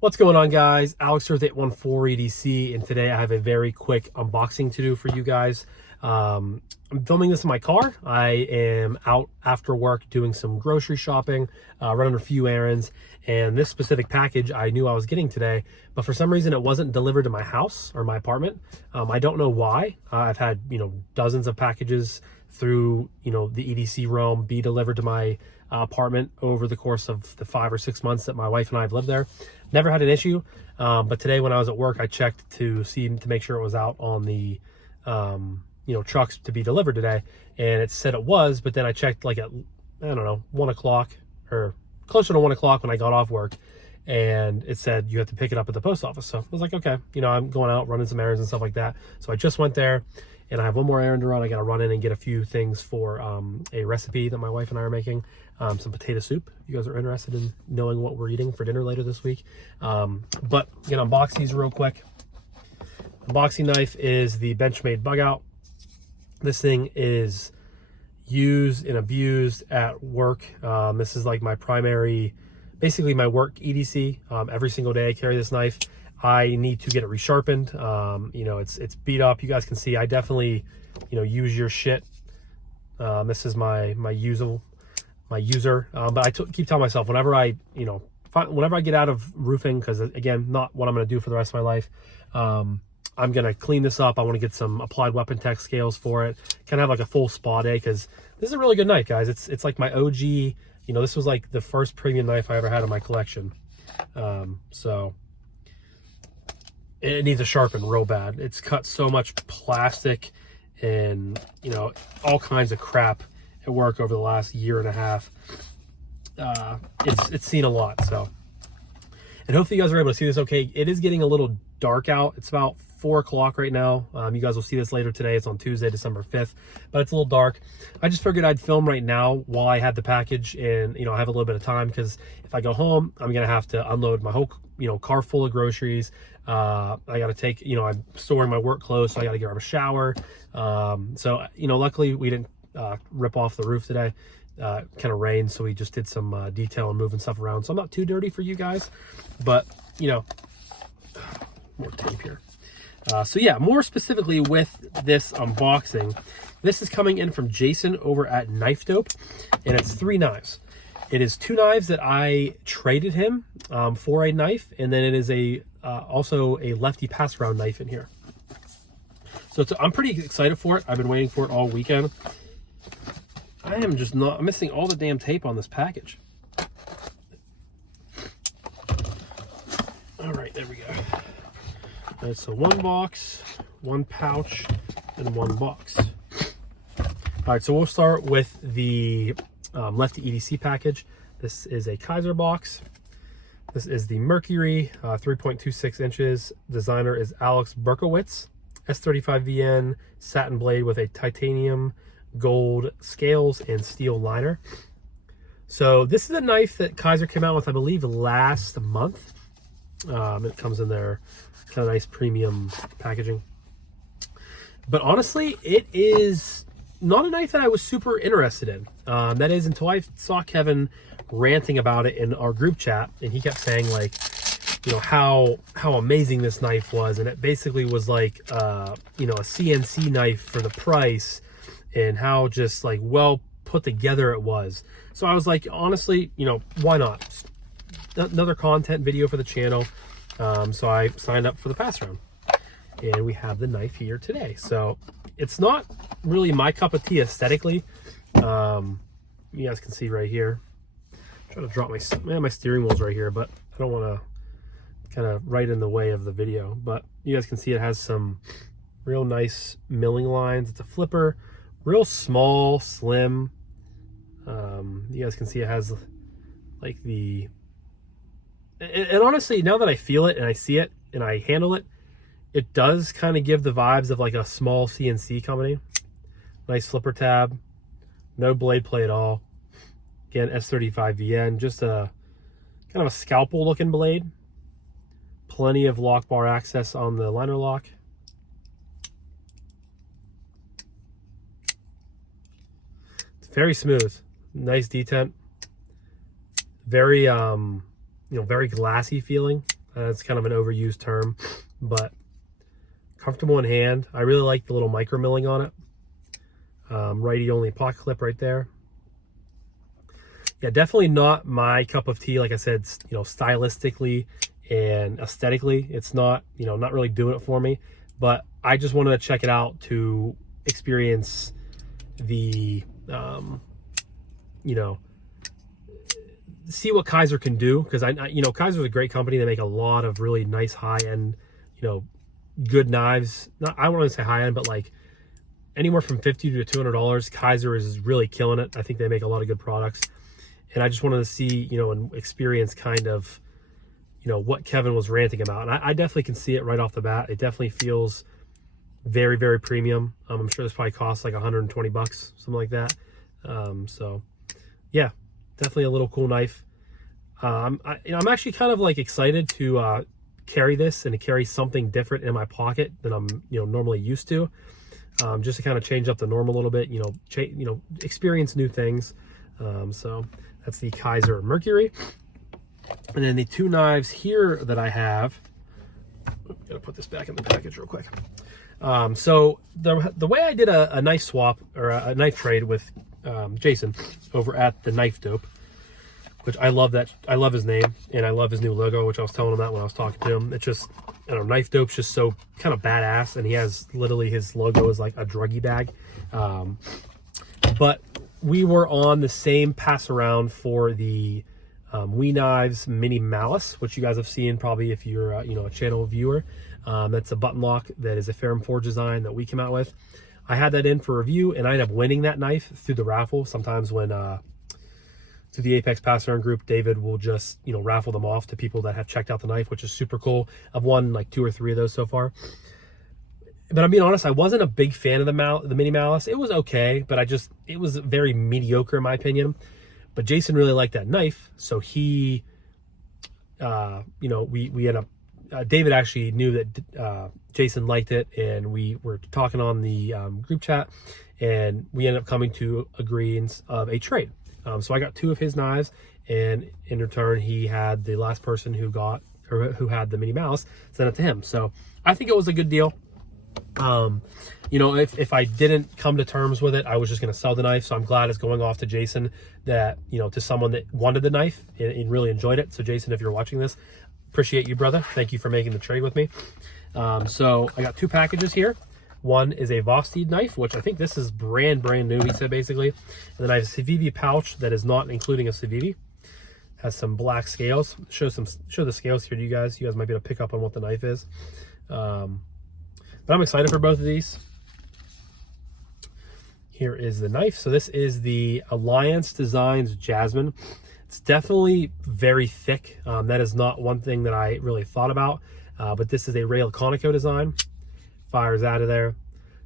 What's going on, guys? Alex here with 814 EDC, and today I have a very quick unboxing to do for you guys. I'm filming this in my car. I am out after work doing some grocery shopping, running a few errands, and this specific package I knew I was getting today, but for some reason it wasn't delivered to my house or my apartment. I don't know why. I've had, dozens of packages through, the EDC realm be delivered to my apartment over the course of the 5 or 6 months that my wife and I have lived there. Never had an issue, but today when I was at work, I checked to make sure it was out on the trucks to be delivered today, and it said it was, but then I checked like at, I don't know, 1 o'clock or closer to 1 o'clock when I got off work, and it said you have to pick it up at the post office. So I was like, okay, I'm going out running some errands and stuff like that. So I just went there, and I have one more errand to run. I got to run in and get a few things for a recipe that my wife and I are making, some potato soup. If you guys are interested in knowing what we're eating for dinner later this week. But gonna unbox these real quick. Unboxing knife is the Benchmade Bug Out. This thing is used and abused at work. This is like my primary, basically my work EDC. Every single day I carry this knife. I need to get it resharpened. It's beat up. You guys can see I definitely, use your shit. This is my user. But I keep telling myself whenever I, whenever I get out of roofing, because again, not what I'm going to do for the rest of my life. I'm going to clean this up. I want to get some Applied Weapon Tech scales for it. Kind of have like a full spa day, because this is a really good knife, guys. It's like my OG, this was like the first premium knife I ever had in my collection. So it needs a sharpen real bad. It's cut so much plastic and, all kinds of crap at work over the last year and a half. It's seen a lot, so. And hopefully you guys are able to see this okay. It is getting a little dark out. It's about 4 o'clock right now. You guys will see this later today. It's on Tuesday, December 5th, but it's a little dark. I just figured I'd film right now while I had the package, and I have a little bit of time, because if I go home, I'm gonna have to unload my whole car full of groceries. I gotta take, I'm storing my work clothes, so I gotta grab a shower. So luckily we didn't rip off the roof today. Kind of rained, so we just did some detail and moving stuff around, so I'm not too dirty for you guys, but more tape here. So yeah, more specifically with this unboxing, this is coming in from Jason over at Knife Dope, and it's 3 knives. It is 2 knives that I traded him for a knife, and then it is also a Lefty passaround knife in here. So I'm pretty excited for it. I've been waiting for it all weekend. I'm missing all the damn tape on this package. All right, there we go. All right, so 1 box, 1 pouch, and 1 box. All right, so we'll start with the Lefty EDC package. This is a Kizer box. This is the Mercury, 3.26 inches. Designer is Alex Berkowitz. S35VN satin blade with a titanium gold scales and steel liner. So this is a knife that Kizer came out with, I believe, last month. It comes in their kind of nice premium packaging. But honestly, it is not a knife that I was super interested in. That is until I saw Kevin ranting about it in our group chat, and he kept saying like, how amazing this knife was, and it basically was like a CNC knife for the price, and how just like well put together it was. So I was like, honestly, why not? Another content video for the channel. So I signed up for the pass round, and we have the knife here today. So it's not really my cup of tea aesthetically. You guys can see right here. I'm trying to drop my steering wheel's right here, but I don't want to kind of right in the way of the video. But you guys can see it has some real nice milling lines. It's a flipper, real small, slim. You guys can see it has like and honestly, now that I feel it and I see it and I handle it, it does kind of give the vibes of like a small CNC company. Nice flipper tab, no blade play at all. Again, S35VN, just a kind of a scalpel looking blade. Plenty of lock bar access on the liner lock. It's very smooth, nice detent. Very very glassy feeling. That's kind of an overused term, but comfortable in hand. I really like the little micro milling on it. Righty only pocket clip right there. Yeah, definitely not my cup of tea. Like I said, you know, stylistically and aesthetically, it's not, you know, not really doing it for me. But I just wanted to check it out to experience the, you know, see what Kizer can do, because you know, Kizer's a great company. They make a lot of really nice high-end, you know, good knives. Not, I don't want to say high-end, but like anywhere from $50 to $200. Kizer is really killing it. I think they make a lot of good products, and I just wanted to see, you know, and experience kind of, you know, what Kevin was ranting about. And I definitely can see it right off the bat. It definitely feels very, very premium. I'm sure this probably costs like 120 bucks, something like that. So yeah, definitely a little cool knife. I'm actually kind of like excited to carry this and to carry something different in my pocket than I'm, you know, normally used to. Just to kind of change up the norm a little bit, you know, experience new things. So that's the Kizer Mercury. And then the two knives here that I have, gotta put this back in the package real quick. So the way I did a knife swap, or a knife trade with Jason over at the Knife Dope, which I love his name, and I love his new logo, which I was telling him that when I was talking to him. It's just, I don't know, Knife Dope's just so kind of badass, and he has literally, his logo is like a druggie bag. But we were on the same pass around for the We Knives Mini Malice, which you guys have seen probably if you're you know, a channel viewer. That's a button lock that is a Ferrum Forge design that we came out with. I had that in for review, and I ended up winning that knife through the raffle. Sometimes when through the Apex Passaround group, David will just, you know, raffle them off to people that have checked out the knife, which is super cool. I've won like 2 or 3 of those so far. But I'm being honest, I wasn't a big fan of the Mini Malice. It was okay, but it was very mediocre in my opinion. But Jason really liked that knife, so he, you know, we ended up, David actually knew that Jason liked it, and we were talking on the group chat, and we ended up coming to agreement of a trade. So I got 2 of his knives, and in return, he had the last person who had the Mini Malice sent it to him. So I think it was a good deal. You know, if I didn't come to terms with it, I was just going to sell the knife. So I'm glad it's going off to Jason, that, you know, to someone that wanted the knife and really enjoyed it. So Jason, if you're watching this, appreciate you, brother. Thank you for making the trade with me. So I got 2 packages here. One is a Vosteed knife, which I think this is brand new, he said, basically. And then I have a Civivi pouch that is not including a Civivi. Has some black scales. Show the scales here to you guys. You guys might be able to pick up on what the knife is. But I'm excited for both of these. Here is the knife. So this is the Alliance Designs Jasmine. It's definitely very thick. That is not one thing that I really thought about. But this is a Ray Laconico design. Fires out of there.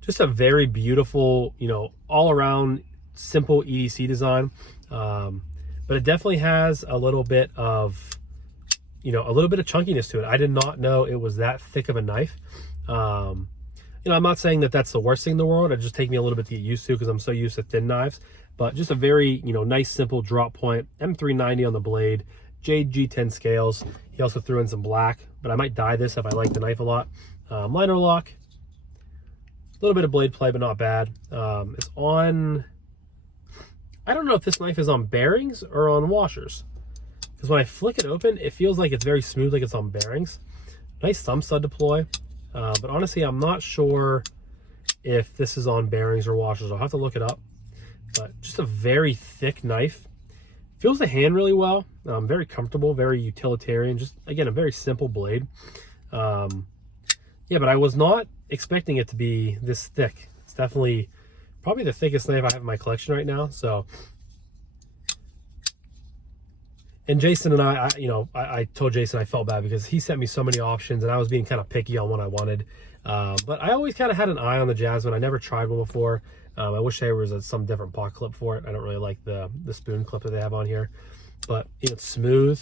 Just a very beautiful, you know, all around simple EDC design. But it definitely has a little bit of, you know, a little bit of chunkiness to it. I did not know it was that thick of a knife. You know, I'm not saying that that's the worst thing in the world. It just takes me a little bit to get used to, because I'm so used to thin knives. But just a very, you know, nice, simple drop point. M390 on the blade. Jade G10 scales. He also threw in some black, but I might dye this if I like the knife a lot. Liner lock. A little bit of blade play, but not bad. It's on, I don't know if this knife is on bearings or on washers, because when I flick it open, it feels like it's very smooth, like it's on bearings. Nice thumb stud deploy. But honestly, I'm not sure if this is on bearings or washers. I'll have to look it up. But just a very thick knife. Feels the hand really well. Very comfortable, very utilitarian. Just, again, a very simple blade. Yeah, but I was not expecting it to be this thick. It's definitely probably the thickest knife I have in my collection right now. So, and Jason and I told Jason I felt bad because he sent me so many options, and I was being kind of picky on what I wanted. But I always kind of had an eye on the Jasmine. I never tried one before. I wish there was some different pocket clip for it. I don't really like the spoon clip that they have on here, but you know, it's smooth.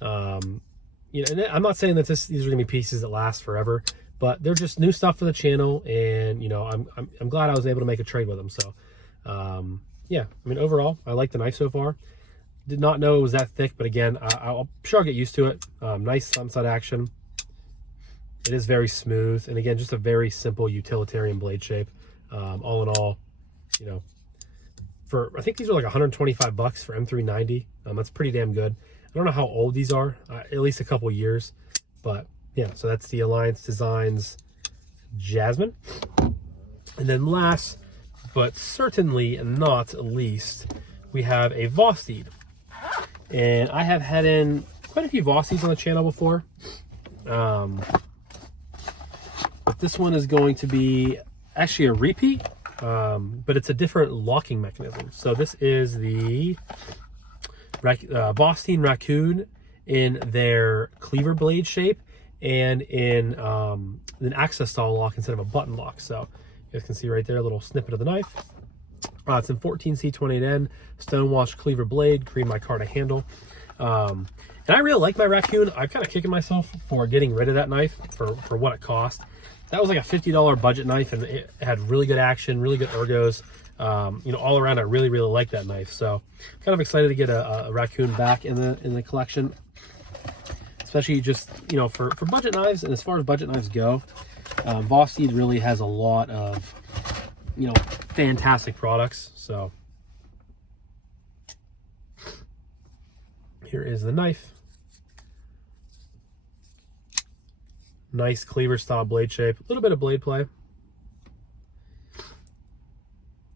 You know, and I'm not saying that these are gonna be pieces that last forever, but they're just new stuff for the channel, and you know, I'm glad I was able to make a trade with them. So yeah, I mean, overall, I like the knife so far. Did not know it was that thick, but again, I'm sure I'll get used to it. Nice sunset action. It is very smooth, and again, just a very simple utilitarian blade shape. All in all, you know, I think these are like 125 bucks for M390. That's pretty damn good. I don't know how old these are, at least a couple years, but yeah, so that's the Alliance Designs Jasmine. And then last, but certainly not least, we have a Vosteed. And I have had in quite a few Vosteeds on the channel before. But this one is going to be actually a repeat, but it's a different locking mechanism. So this is the Vosteed Raccoon in their cleaver blade shape and in an access style lock instead of a button lock. So you guys can see right there a little snippet of the knife. It's in 14C28N, stonewashed cleaver blade, cream micarta handle. And I really like my Raccoon. I'm kind of kicking myself for getting rid of that knife for what it cost. That was like a $50 budget knife, and it had really good action, really good ergos. You know, all around, I really, really like that knife. So kind of excited to get a Raccoon back in the collection, especially just, you know, for budget knives. And as far as budget knives go, Vosteed really has a lot of, you know, fantastic products. So here is the knife. Nice cleaver style blade shape, a little bit of blade play. It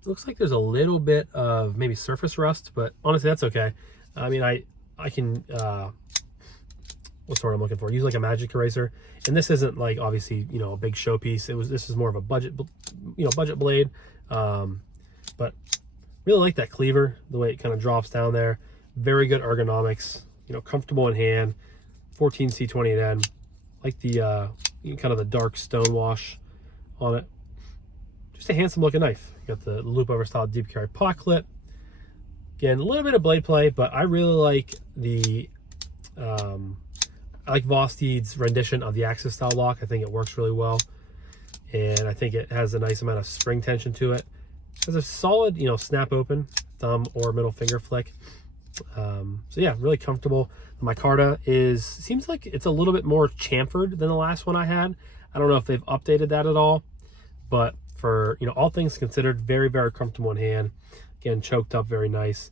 looks like there's a little bit of maybe surface rust, but honestly, that's okay. I mean, I can, what's the word I'm looking for? Use like a magic eraser. And this isn't like, obviously, you know, a big showpiece. This is more of a budget, you know, budget blade. But really like that cleaver, the way it kind of drops down there. Very good ergonomics, you know, comfortable in hand. 14C28N. Like the kind of the dark stone wash on it. Just a handsome looking knife. You got the loop over style deep carry pot clip. Again, a little bit of blade play, but I really like the I like Vosteed's rendition of the access style lock. I think it works really well, and I think it has a nice amount of spring tension to it. It has a solid, you know, snap open thumb or middle finger flick. So yeah, really comfortable. The micarta seems like it's a little bit more chamfered than the last one I had. I don't know if they've updated that at all, but for, you know, all things considered, very, very comfortable in hand. Again, choked up, very nice,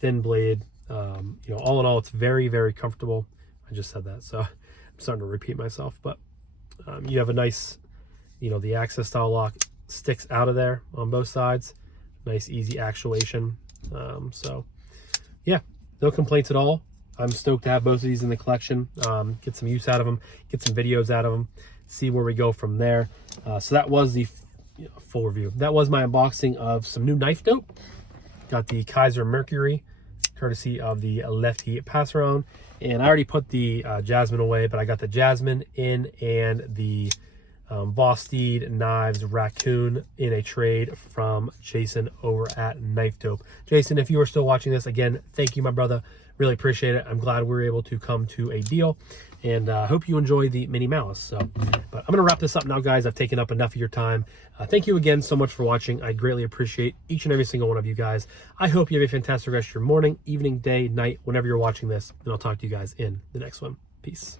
thin blade. You know, all in all, it's very, very comfortable. I just said that, so I'm starting to repeat myself, but you have a nice, you know, the access style lock sticks out of there on both sides. Nice, easy actuation. So yeah, no complaints at all. I'm stoked to have both of these in the collection, get some use out of them, get some videos out of them, see where we go from there. So that was the full review. That was my unboxing of some new knife dope. Got the Kizer Mercury, courtesy of the Lefty passaround. And I already put the Jasmine away, but I got the Jasmine in and the Vosteed Knives Raccoon in a trade from Jason over at Knife Dope. Jason, if you are still watching this, again, thank you, my brother. Really appreciate it. I'm glad we were able to come to a deal, and I hope you enjoy the mini malice. So, but I'm going to wrap this up now, guys. I've taken up enough of your time. Thank you again so much for watching. I greatly appreciate each and every single one of you guys. I hope you have a fantastic rest of your morning, evening, day, night, whenever you're watching this, and I'll talk to you guys in the next one. Peace.